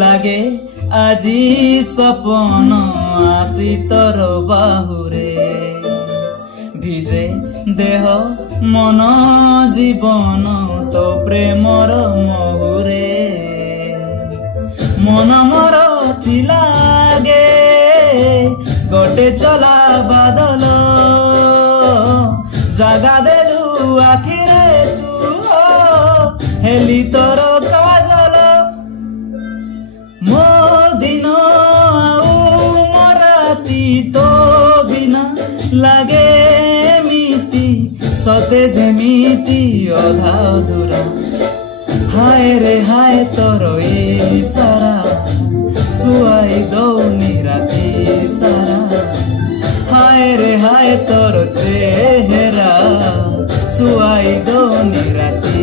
লাগে আজি সপন আসি তোর বাহুরে ভিজে দেহ মন জীবন তো প্রেমর মহুরে মন মর লাগে গোটে চলা বাদল জাগা দেলু আখিরে তু হেলি তোর কাজল মো দিন মরাতি তো বিনা লাগে এমিতি সতে যেমিতি অধা অধুরা হায় রে হায় তোর ইশারা শুয়াই দৌনি রাতি সারা হায় রে হায় তোর চেহারা শুয়াই দৌনি রাতি